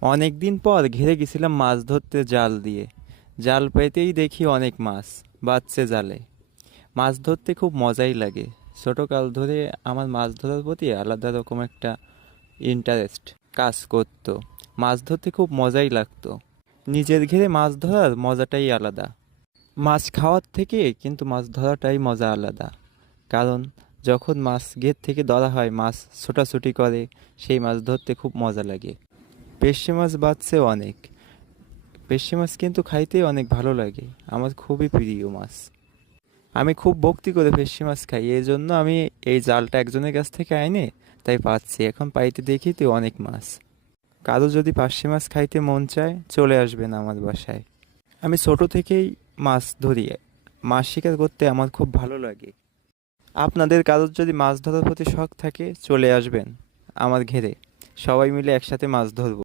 অনেক দিন পর ঘেরে গেছিলাম মাছ ধরতে জাল দিয়ে। জাল পেতেই দেখি অনেক মাছ বাজছে জালে। মাছ ধরতে খুব মজাই লাগে। ছোটকাল ধরে আমার মাছ ধরার প্রতি আলাদা রকম একটা ইন্টারেস্ট কাজ করতো। মাছ ধরতে খুব মজাই লাগতো। নিজের ঘেরে মাছ ধরার মজাটাই আলাদা। মাছ খাওয়ার থেকে কিন্তু মাছ ধরাটাই মজা আলাদা। কারণ যখন মাছ ঘের থেকে ধরা হয়, মাছ ছোটাছুটি করে, সেই মাছ ধরতে খুব মজা লাগে। পেশি মাছ বাজছে অনেক। পেশি মাছ কিন্তু খাইতে অনেক ভালো লাগে। আমার খুবই প্রিয় মাছ। আমি খুব ভক্তি করে পেশি মাছ খাই, এই জন্য আমি এই জালটা একজনের কাছ থেকে আইনে তাই পাচ্ছি। এখন পাইতে দেখি তো অনেক মাছ। কারো যদি পার্শে মাছ খাইতে মন চায়, চলে আসবেন আমার বাসায়। আমি ছোট থেকেই মাছ ধরি। মাছ শিকার করতে আমার খুব ভালো লাগে। আপনাদের কারোর যদি মাছ ধরার প্রতি শখ থাকে, চলে আসবেন আমার ঘেরে। সবাই মিলে একসাথে মাছ ধরবো।